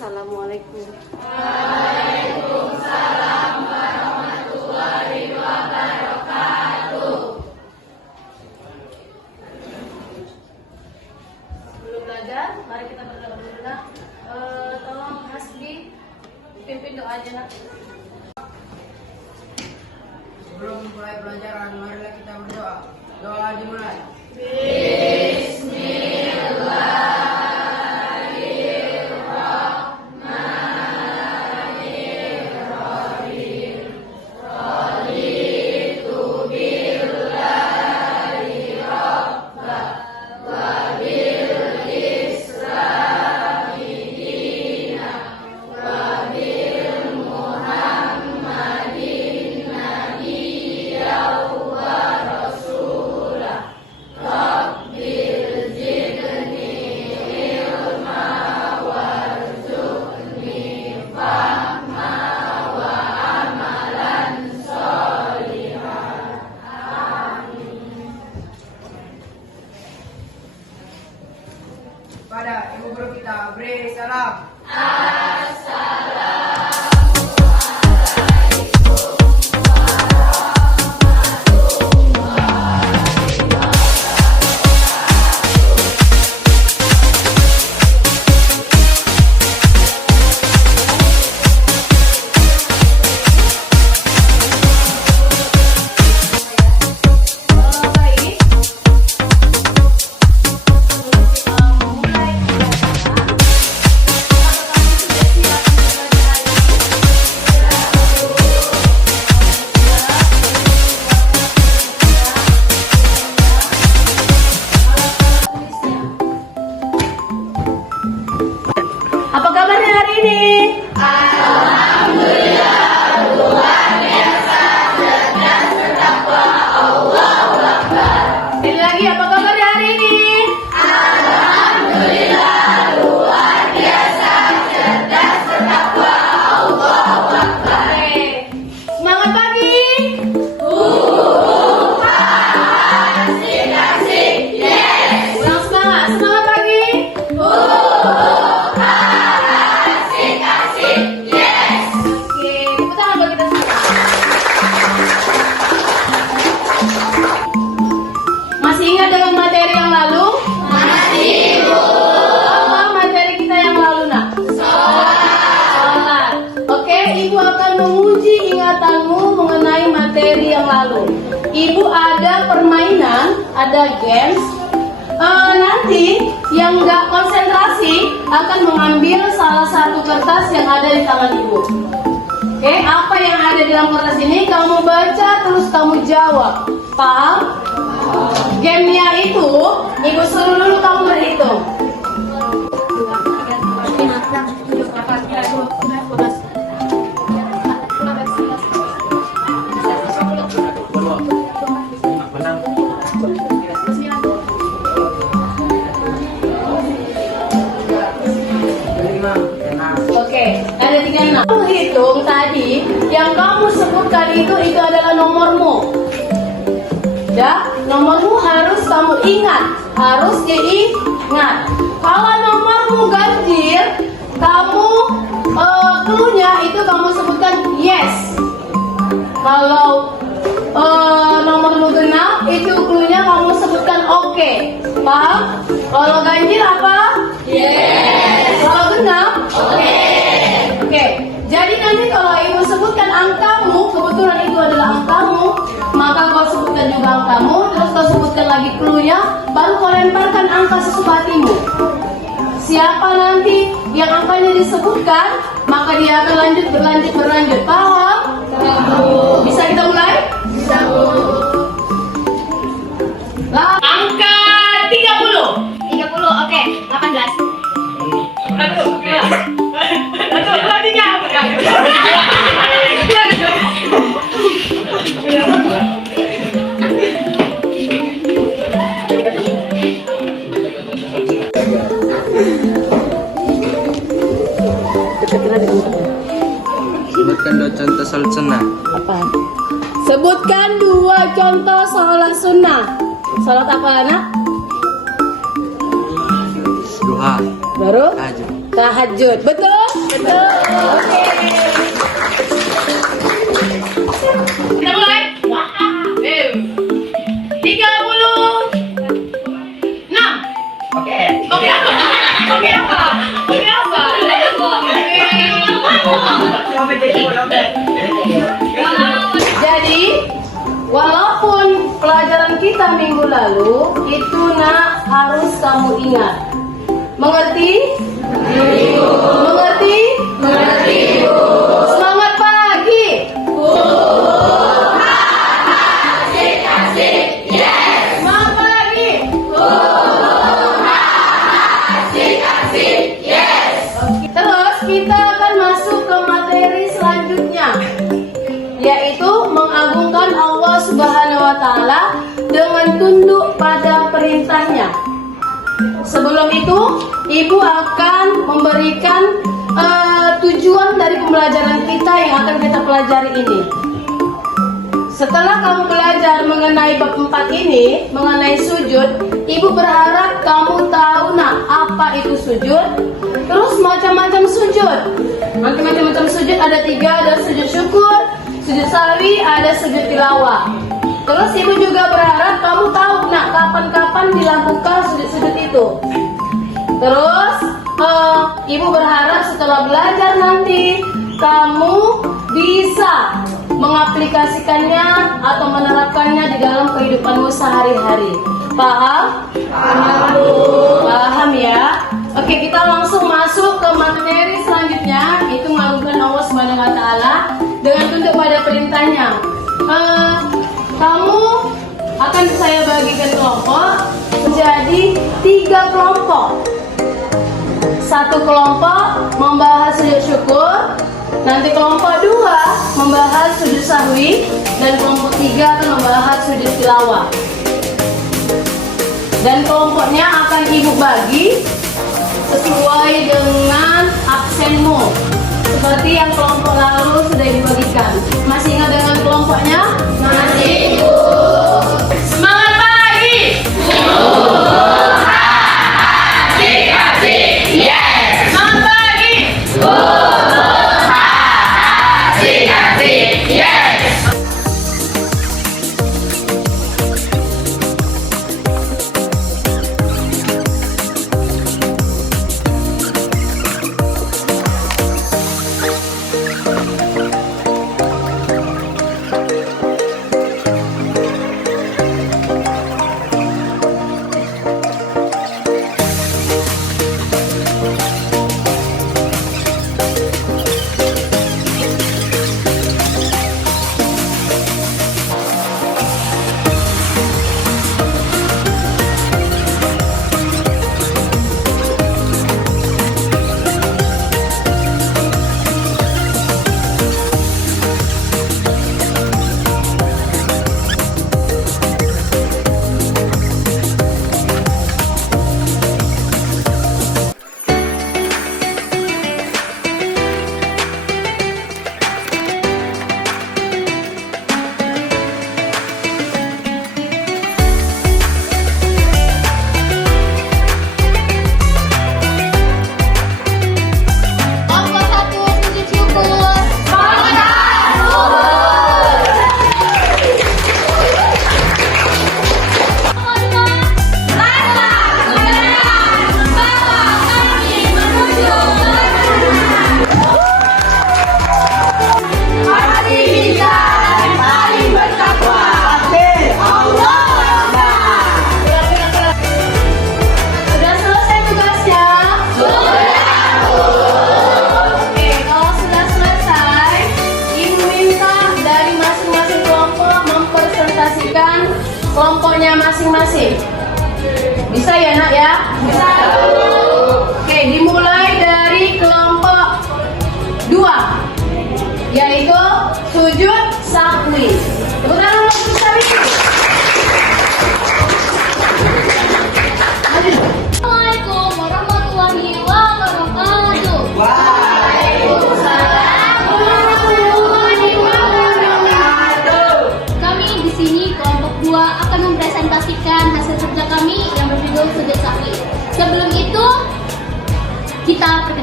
Assalamualaikum. Waalaikumsalam warahmatullahi wabarakatuh. Sebelum belajar, mari kita berdoa dulu. Tolong Hasbi pimpin doanya nak. Sebelum mulai pelajaran, marilah kita berdoa. Doa dimulai. Pada ibu guru kita beri salam. Apa kabarnya hari ini? Alhamdulillah, luar biasa, cerdas, bertakwa, Allahu Akbar. Sekali lagi, apa kabarnya hari ini? Alhamdulillah, luar biasa, cerdas, bertakwa, Allahu Akbar. Oke. Semangat pagi. Asik, asik, yes. Ulang semangat. Semangat pagi. Asik, asik, yes. Oke, tepuk tangan buat kita semua. Masih ingat dengan materi yang lalu? Masih, Bu. Apa materi kita yang lalu, nak? Sholat. Oke, Ibu akan menguji ingatanmu mengenai materi yang lalu. Ibu ada permainan, ada games. Nanti yang nggak konsentrasi akan mengambil salah satu kertas yang ada di tangan Ibu. Oke, apa yang ada di dalam kertas ini kamu baca terus kamu jawab. Paham? Gamenya itu Ibu suruh dulu kamu berhitung. Oke, ada 36. Kamu hitung tadi, yang kamu sebutkan itu adalah nomormu. Ya, nomormu harus kamu ingat, harus diingat. Kalau nomormu ganjil, kamu clue-nya itu kamu sebutkan yes. Kalau nomormu genap, itu clue-nya kamu sebutkan oke. Paham? Kalau ganjil apa? Yes. Kalau genap? Oke. Oke. Jadi nanti kalau Ibu sebutkan angkamu, kebetulan itu adalah angkamu, maka kau sebutkan juga angkamu, terus kau sebutkan lagi clue-nya, baru kau lemparkan angka sesuka hatimu. Siapa nanti yang angkanya disebutkan, maka dia akan berlanjut. Paham? Bisa kita mulai? Bisa, Bu. Angka 30. 30, oke. 18. Aduh, Sebutkan dua contoh salat sunnah. Apa? Sebutkan dua contoh salat sunnah. Salat apa anak? Duha. Baru? Tahajud. Tahajud. Betul? Betul. Oke. Kita mulai. 36. Oke apa? Oke apa? Oke apa? Jadi, walaupun pelajaran kita minggu lalu itu nak harus kamu ingat. Mengerti? Mengerti? Mengerti. Selamat pagi. Asik, asik. Yes. Selamat pagi. Asik, asik. Yes. Terus kita akan masuk ke materi selanjutnya, yaitu mengagungkan Allah Subhanahu wa Ta'ala dengan tunduk pada perintahnya. Sebelum itu, Ibu akan memberikan tujuan dari pembelajaran kita yang akan kita pelajari ini. Setelah kamu belajar mengenai bab 4 ini, mengenai sujud, Ibu berharap kamu tahu nak apa itu sujud. Terus macam-macam sujud. Macam-macam sujud ada 3, ada sujud syukur, sujud sawi, ada sujud tilawah. Terus Ibu juga berharap kamu tahu nak kapan-kapan dilakukan sujud-sujud itu. Terus Ibu berharap setelah belajar nanti kamu bisa mengaplikasikannya atau menerapkannya di dalam kehidupanmu sehari-hari. Paham? Paham ya? Oke, kita langsung masuk ke materi selanjutnya, itu mengagungkan Allah Subhanahu wa Ta'ala dengan tunduk pada perintahnya. Kamu akan saya bagikan kelompok menjadi 3 kelompok. Satu kelompok membahas sujud syukur, nanti kelompok 2 membahas sujud sahwi, dan kelompok 3 akan membahas sujud tilawah. Dan kelompoknya akan Ibu bagi sesuai dengan absenmu, seperti yang kelompok lalu sudah dibagikan. Masih ingat dengan kelompoknya? Masih. Semangat pagi! Asik, asik. Yes. Semangat pagi! Asik, asik. Yes.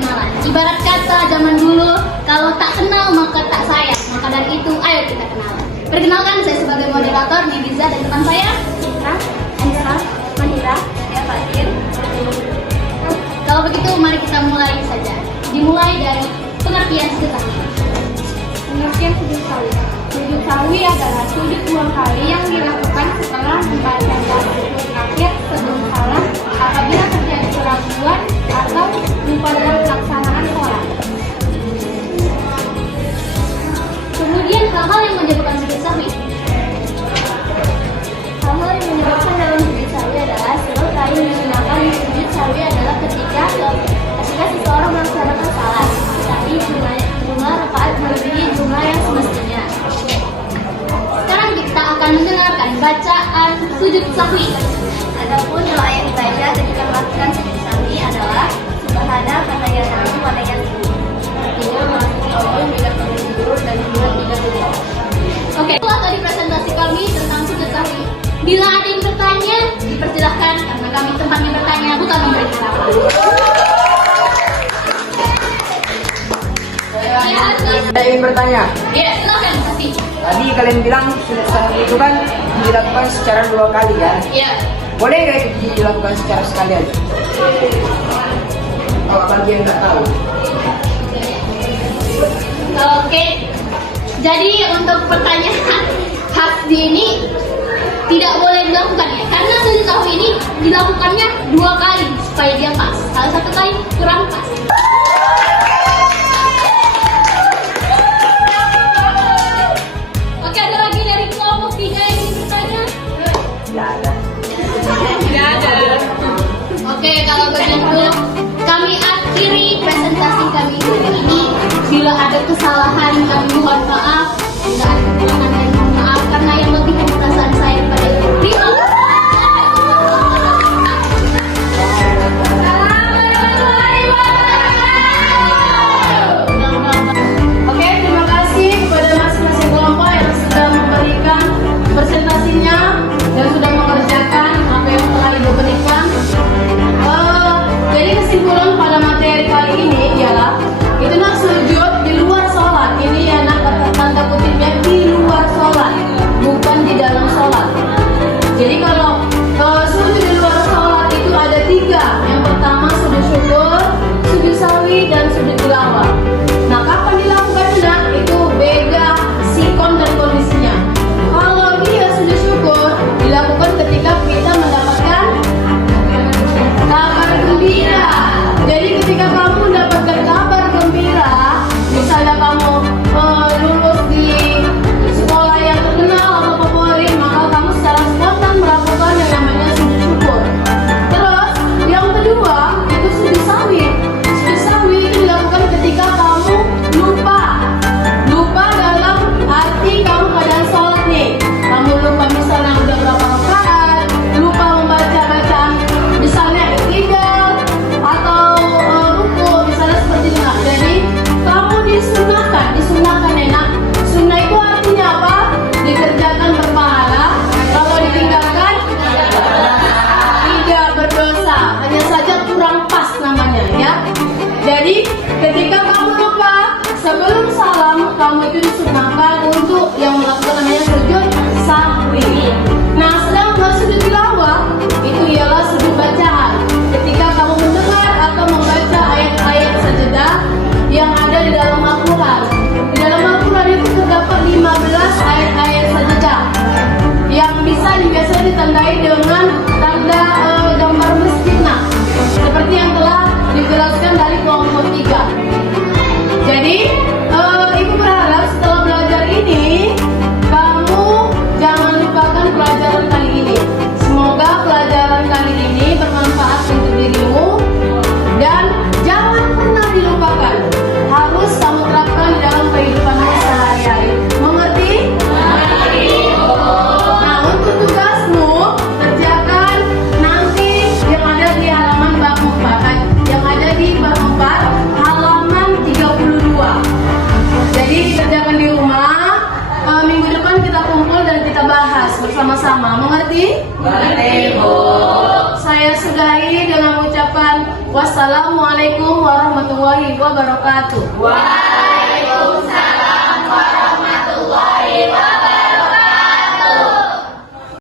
kenalan. Ibarat kata zaman dulu, kalau tak kenal maka tak sayang. Maka dari itu, ayo kita kenalan. Perkenalkan, saya sebagai moderator Nidiza, dan depan saya Citra, Anjara, Manira, saya Fatir. Kalau begitu, mari kita mulai saja. Dimulai dari pengertian sudut sawi. Pengertian sudut sawi. Sudut sawi adalah sudut dua kali yang dilakukan setelah membaca dasar terakhir sebelum salam apabila terjadi keraguan atau lupa dalam pelaksanaan sholat. Kemudian hal-hal yang menyebabkan sujud sahwi. Hal-hal yang menyebabkan dalam sujud sahwi adalah seluruh yang digunakan di sujud sahwi adalah ketika seseorang melaksanakan salat, tapi jumlah rakaat melebihi jumlah yang semestinya. Sekarang kita akan mendengarkan bacaan sujud sahwi. Adapun doa yang dibaca ketika melakukan sujud sahwi adalah Subhana Fatayanamu wa Layatu. Artinya memasuki Allah yang beda pada tidur dan juga tidak tidur. Oke, itulah tadi presentasi kami tentang sujud sahwi. Bila ada yang bertanya, dipersilahkan karena kami tempatnya bertanya, bukan memberi jawaban. Saya ingin bertanya. Ya, silakan kasih. Tadi kalian bilang sujud sahwi itu kan dilakukan secara 2 kali kan? Ya. Boleh nggak itu dilakukan secara sekali aja? Kalau bagi yang nggak tahu. Oke. Jadi untuk pertanyaan Hasdi ini tidak boleh dilakukan ya, karena sujud sahwi ini dilakukannya 2 kali supaya dia pas. Salah satu kali kurang pas. Oke, ada lagi dari kelompok 3 yang ingin bertanya? Nggak ada. Tidak ada. Oke, kalau begitu kami akhiri presentasi kami hari ini. Bila ada kesalahan kami mohon maaf. Bila ada kekurangan kami mohon maaf, karena yang lebih perasaan saya pada itu. Terima kasih. Oke, terima kasih kepada masing-masing kelompok yang sudah memberikan presentasinya dan sudah mengerjakan apa yang telah Ibu berikan. Jadi kesimpulan pada materi kali ini ialah itulah sujud di luar sholat. Ini ya nak tanda kutipnya di luar sholat, bukan di dalam sholat. Jadi kalau sujud di luar sholat itu ada 3. Yang pertama sujud syukur, sujud sahwi, dan sujud tilawah. Nah, kapan dilakukannya? Itu beda sikon dan kondisinya. Kalau dia sujud syukur dilakukan ketika kita mendapatkan kabar gembira. Jadi ketika kamu mendapatkan kabar gembira, misalnya kamu lulus di sekolah yang terkenal atau favorit, maka kamu secara spontan melakukan yang namanya sujud syukur. Terus yang kedua itu sujud sahwi. Sujud sahwi itu dilakukan ketika kamu lupa dalam arti kamu pada sholat nih. Kamu lupa misalnya udah berapa rakaat, lupa membaca bacaan misalnya iktidal atau ruku misalnya seperti itu. Jadi kamu disunahkan enak. Sunnah itu artinya apa? Dikerjakan berpahala. Kalau ditinggalkan tidak berdosa. Hanya saja kurang pas namanya ya. Jadi ketika kamu lupa sebelum salam, kamu itu disunahkan untuk yang melakukan namanya sujud sahwi. Nah, sedangkan sujud tilawah itu ialah sujud bacaan. Ketika kamu mendengar atau membaca ayat-ayat sajadah yang ada di dalam Al-Quran. Di dalam Al-Quran itu terdapat 15 ayat-ayat sajadah yang biasa ditandai dengan tanda gambar masjid. Nah, seperti yang telah dijelaskan dari kelompok 3. Jadi, Ibu berharap setelah belajar ini Wassalamualaikum warahmatullahi wabarakatuh. Waalaikumsalam warahmatullahi wabarakatuh.